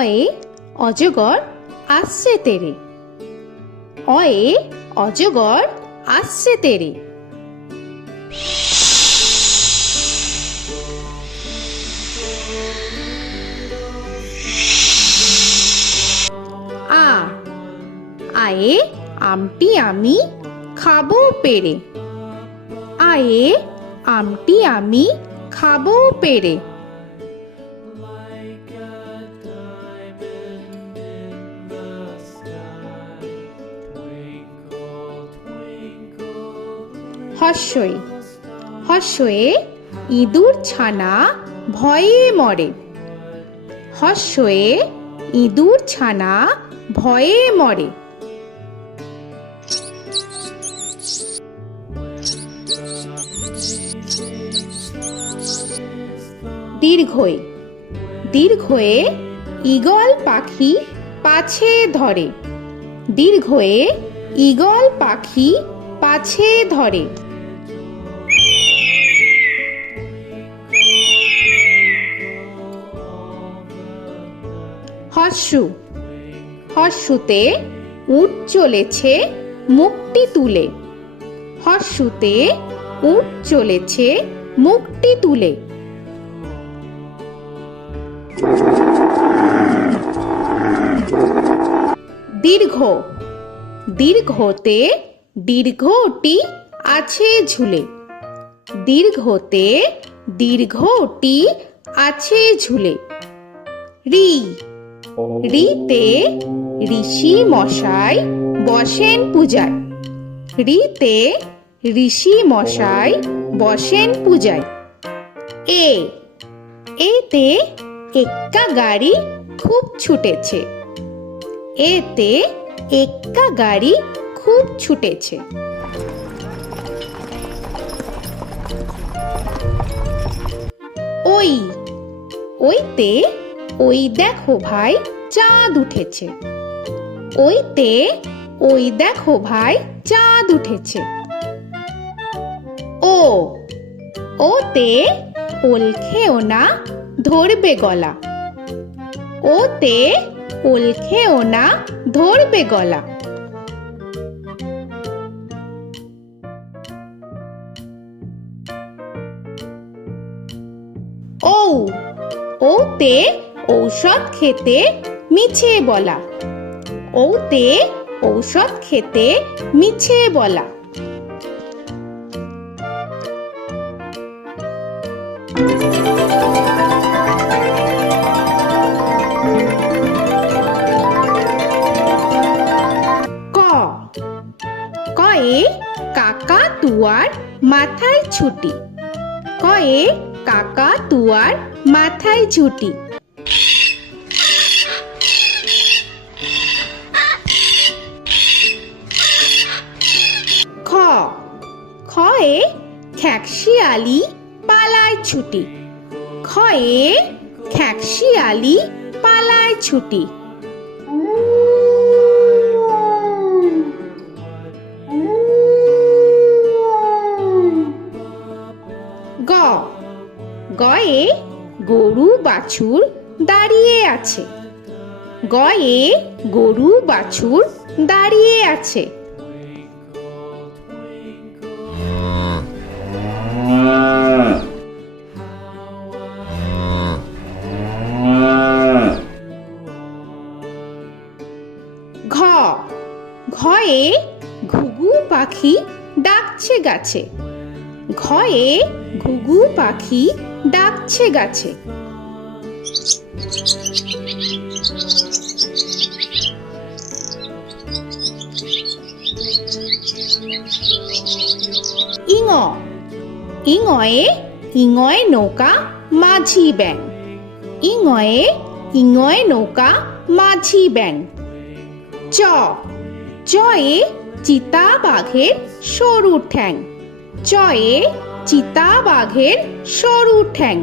অয়ে অজগর আসছে তেরে। অয়ে অজগর আসছে তেরে। আ আয়ে আমটি আমি খাবো পেরে। আয়ে আমটি আমি খাবো পেরে। হর্ষই হর্ষয়ে ইঁদুর ছানা ভয়ে মরে। হর্ষয়ে ইঁদুর ছানা ভয়ে মরে। দীর্ঘই দীর্ঘয়ে ঈগল পাখি পাছে ধরে। দীর্ঘয়ে ঈগল পাখি পাছে ধরে। হর্ষু হর্ষুতে উট চলেছে মুখটি তুলে। হর্ষুতে উট চলেছে মুখটি তুলে। দীর্ঘ দীর্ঘতে দীর্ঘটি আছে ঝুলে। দীর্ঘতে দীর্ঘটি আছে ঝুলে। রি রিতে ঋষি মশাই বসেন পূজায়। রিতে ঋষি মশাই বসেন পূজায়। এ এতে এক্কা গাড়ি খুব ছুটেছে। এতে এক্কা গাড়ি খুব ছুটেছে। ওই ওইতে ওই দেখো ভাই চাঁদ উঠেছে। ওইতে ওই দেখো ভাই চাঁদ উঠেছে। ও ওতে ওল খেও না ধরবে গলা। ওতে ওল খেও না ধরবে গলা। ঔ ওতে ঔষধ খেতে মিছে বলা। ওতে ঔষধ খেতে মিছে বলা। ক কয়ে কাকা তুয়ার মাথায় ছুটি। কয়ে কাকা তুয়ার মাথায় ছুটি। খ খয়ে খ্যাকশিয়ালি পালায় ছুটি। খয়ে খ্যাকশিয়ালি পালায় ছুটি। গ গয়ে গরু বাছুর দাঁড়িয়ে আছে। গয়ে গরু বাছুর দাঁড়িয়ে আছে। ঘ ঘয়ে ঘুঘু পাখি ডাকছে গাছে। ঘয়ে ঘুঘু পাখি ডাকছে গাছে। ইঙ ইঙয়ে ইঙয় নৌকা মাঝি ব্যাং। ইঙয়ে ইঙয় নৌকা মাঝি ব্যাং। চ চয়ে চিতা বাঘের সরু ঠ্যাং। চয়ে চিতা বাঘের সরু ঠ্যাং।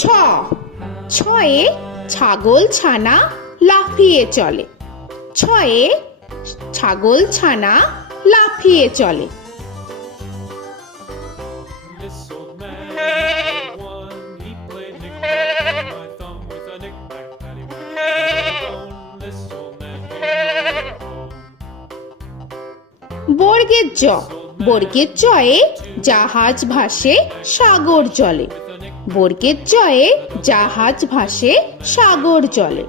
ছ ছয়ে ছাগল ছানা লাফিয়ে চলে। ছয়ে ছাগল ছানা লাফিয়ে চলে। This old man had one. He played knick-knack on my thumb with a knick-knack, paddywhack, bone. This old man came home. বর্গের জ, বর্গের জয়ে জাহাজ ভাসে সাগর জলে। বর্গের জয়ে জাহাজ ভাসে সাগর জলে।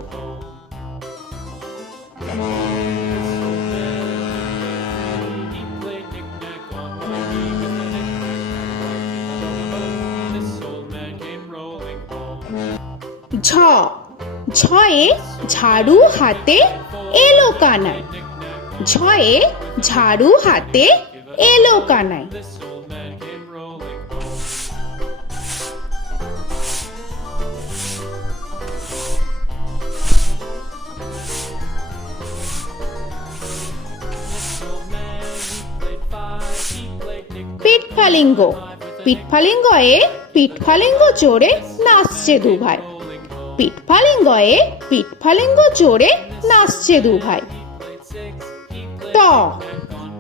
He played knick-knack on my knee with a knick-knack, bone. This old man came rolling home. ঝ, ঝয়ে ঝাড়ু হাতে এলো কানাই। ঝয়ে ঝাড়ু হাতে এলো Kanai. This old man came rolling home. This old man, he played five. He played knick-knack. পিঠফালিঙ্গ, পিঠফালিঙ্গয়ে পিঠফালিঙ্গ চড়ে নাচছে দু ভাই। পিঠফালিঙ্গয়ে পিঠফালিঙ্গ চড়ে নাচছে দু ভাই। ট,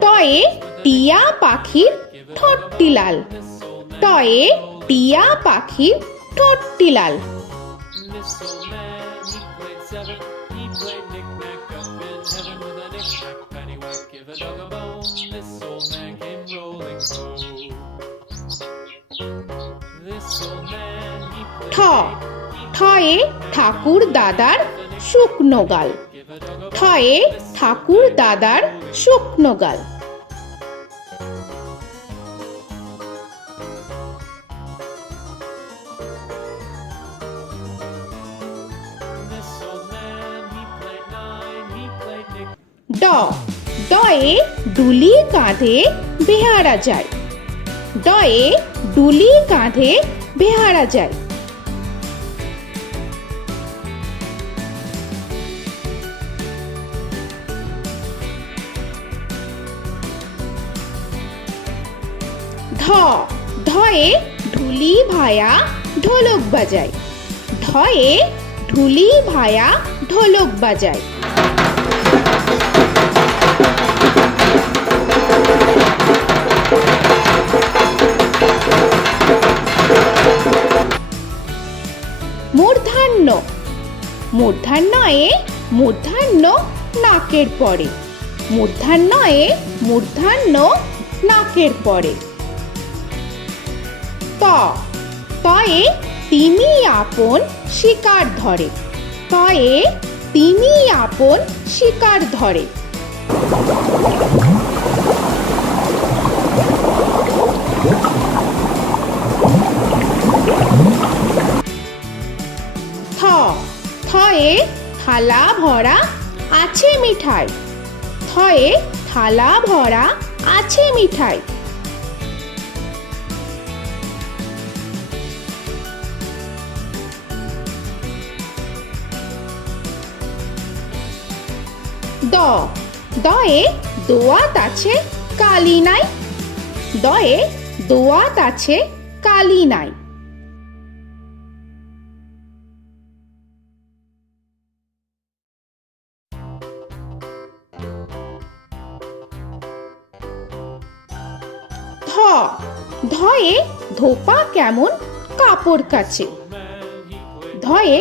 টয়ে টিয়া পাখির ঠোঁটটি লাল। টয়ে টিয়া পাখির ঠোঁটটি লাল। This old man, he played seven. He played knick-knack up in heaven with a knick-knack, paddywhack, give a dog a bone. This old man came rolling home. This old man, he ঠ, played ঠয়ে ঠাকুর দাদার শুকনো গাল। give a dog a ঠয়ে ঠাকুর দাদার শুকনো গাল। This old man, he played nine. He played knick. ড, ডয়ে ডুলি কাঁধে বেহারা যায়। ডয়ে ডুলি কাঁধে বেহারা যায়। ধ, ধয়ে ঢুলি ভায়া ঢোলক বাজায়। ধয়ে ঢুলি ভায়া ঢোলক বাজায়। মূর্ধন্য, মূর্ধন্যয়ে মূর্ধন্য নাকের পরে। মূর্ধন্যয়ে মূর্ধন্য নাকের পরে। ত, তয়ে তিমি আপন শিকার ধরে। তয়ে তিমি আপন শিকার ধরে। থ, থয়ে থালা ভরা আছে মিঠাই। থয়ে থালা ভরা আছে মিঠাই। দ, দয়ে দোয়াত আছে কালি নাই। দয়ে দোয়াত আছে কালি নাই। ধ, ধয়ে ধোপা কেমন কাপড় কাছে। ধয়ে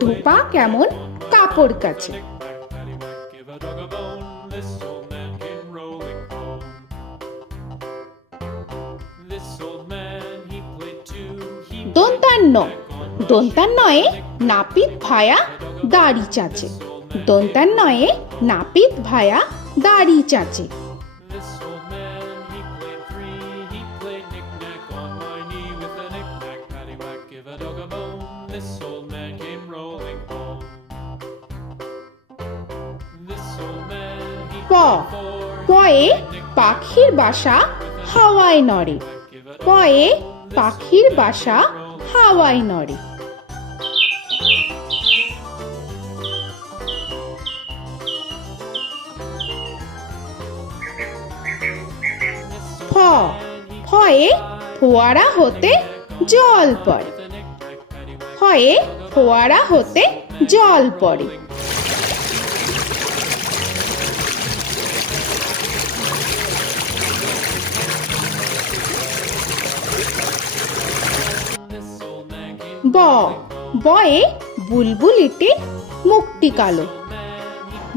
ধোপা কেমন কাপড় কাছে। Paddywhack, give a dog a bone. This old man came rolling home. This old man, he played two. He দন্তান্ন, দন্তান্নয়ে নাপিত ভায়া দাড়ি চাচে। দন্তান্নয়ে নাপিত ভায়া দাড়ি চাচে। This old man, he played three. He played knick-knack on my knee with a knick-knack, paddywhack, give a dog a bone. This old man came rolling home. This old man, he প, played four. পয়ে পাখির বাসা হাওয়ায় নড়ে। পয়ে পাখির বাসা হাওয়ায় নড়ে। ফ, ফয়ে ফোয়ারা হতে জল পড়ে। ফয়ে ফোয়ারা হতে জল পড়ে। ব বয়ে বুলবুলিটির মুখটি কালো।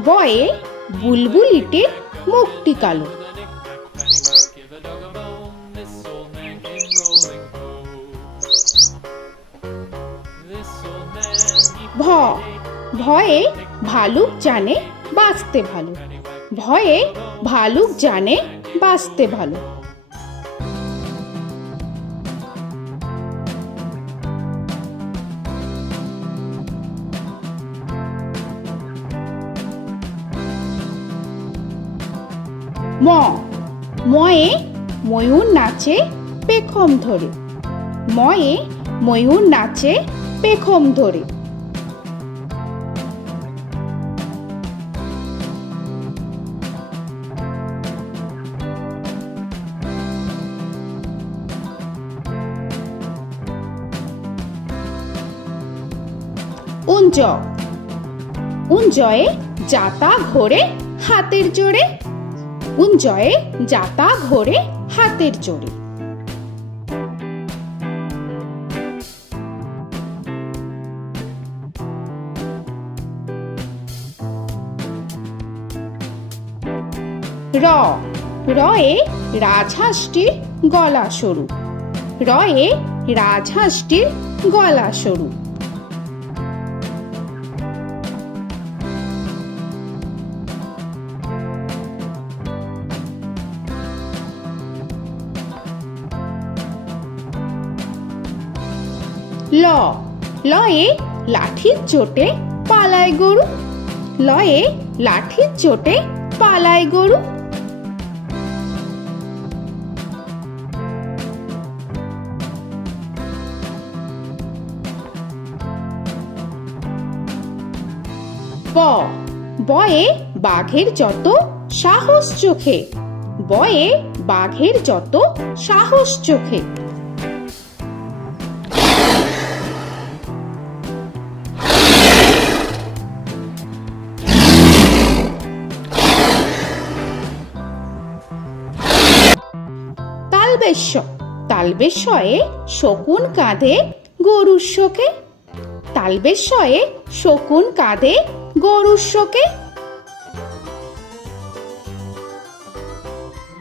বয়ে বুলবুলিটির মুখটি কালো। Give a dog a bone, this old man came rolling home. This old man, he ভ ভয়ে ভালুক জানে বাঁচতে ভালো। ভয়ে ভালুক জানে বাঁচতে ভালো। ম ময়ে ময়ূর নাচে পেখম ধরে। ময়ে ময়ূর নাচে পেখম ধরে। উঞ্জ উঞ্জয়ে যাতা ঘোরে হাতের জোরে। উঞ্জয়ে যাতা ঘোরে হাতের জোরে। র রয়ে রাজহাঁসটির গলা সরু। রয়ে রাজহাঁসটির গলা সরু। ল লয়ে লাঠির চোটে পালায় গরু। লয়ে লাঠির চোটে পালায় গরু। ব বয়ে বাঘের যত সাহস চোখে। বয়ে বাঘের যত সাহস চোখে। তালবেশ্য তালবেশ্যয়ে শকুন কাঁধে গরুর শোকে। তালবেশ্যয়ে শকুন কাঁধে গরুর শোকে।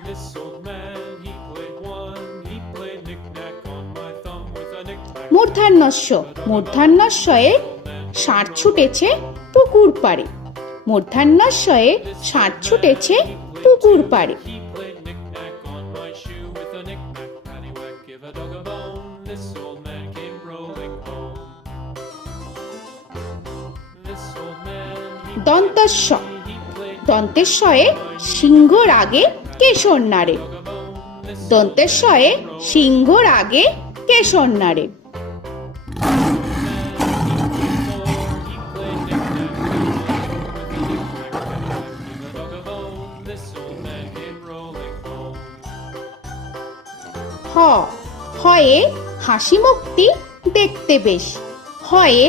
This old man, he played one, he played knick-knack on my thumb with a knick-knack. মূর্ধন্যস্য মূর্ধন্যস্বয়ে ষাঁড় ছুটেছে পুকুর পাড়ে। মূর্ধন্যস্বয়ে ষাঁড় ছুটেছে পুকুর পাড়ে। He played knick-knack on my shoe with a knick-knack, paddywhack, give a dog a bone. This old man came rolling home. This old man, দন্তস্ব he played দন্তেশ্বয়ে সিংহর আগে কেশর নাড়ে। dog a bone. This দন্তেশ্বয়ে সিংহর আগে কেশর নাড়ে। he played knick-knack on my shoe with a knick-knack, paddywhack, give a dog a bone. This old man came rolling home. হ হয়ে হাসি মুখটি দেখতে বেশ। হয়ে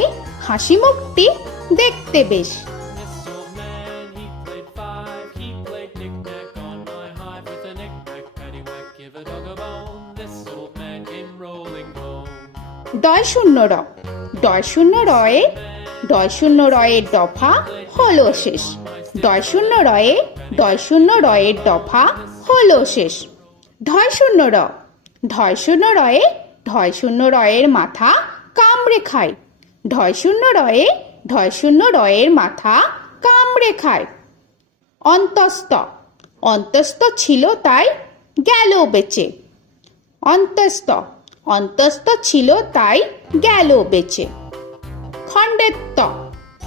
হাসি মুখটি দেখতে বেশ। This old man, he played five, he played knick-knack on my hive with a knick-knack, paddywhack, give a dog a bone. This old man came rolling home. ডয় শূন্য র ডয় শূন্য রয়ে ডয় শূন্য রয়ের দফা হলো শেষ। ডয় শূন্য রয়ে ডয় শূন্য রয়ের দফা হলো শেষ। ঢয় শূন্য র ঢয় শূন্য রয়ে ঢয় শূন্য রয়ের মাথা কামড়ে খায়। ঢয় শূন্য রয়ে ঢয় শূন্য রয়ের মাথা কামড়ে খায়। অন্তস্ত অন্তস্ত ছিল তাই গেল বেঁচে। অন্তস্ত অন্তস্ত ছিল তাই গেল বেঁচে। খণ্ডেত্ব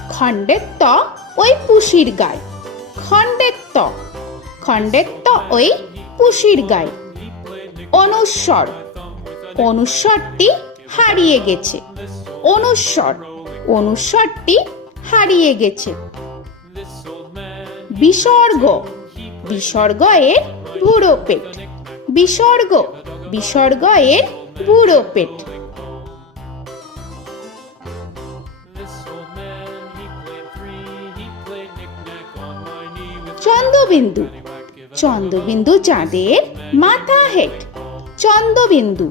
খণ্ডেত্ব ওই পুষির গায়। খণ্ডেত্ব খণ্ডেত্ব ওই পুষির গায়। অনুস্বর অনুস্বরটি হারিয়ে গেছে। অনুস্বর অনুস্বরটি হারিয়ে গেছে। This old man, বিসর্গ বিসর্গ এর বুড়ো পেট। বিসর্গ বিসর্গ এর বুড়ো পেট। this old man, he played three, he played knick-knack on my knee with Chandrabindu paddywhack, give a Chandrabindu চাঁদের মাথা হেট। চন্দ্রবিন্দু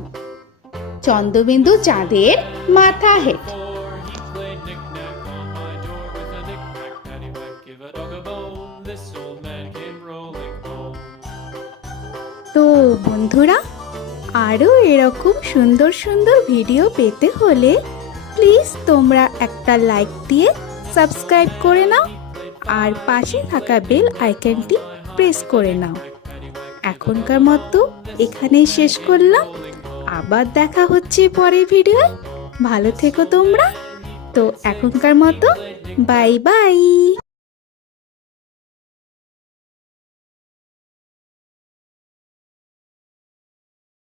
চন্দ্রবিন্দু চাঁদের মাথা head. Before he played knick-knack on my door with a knick-knack, paddywhack, give a dog a bone. This old man came rolling home. তো বন্ধুরা, আরও এরকম সুন্দর সুন্দর ভিডিও পেতে হলে প্লিজ তোমরা একটা লাইক দিয়ে সাবস্ক্রাইব করে নাও আর পাশে থাকা বেল আইকনটি প্রেস করে নাও। এখনকার মতো এখানেই শেষ করলাম, আবার দেখা হচ্ছে পরের ভিডিও। ভালো থেকো তোমরা। তো এখনকার মতো বাই বাই।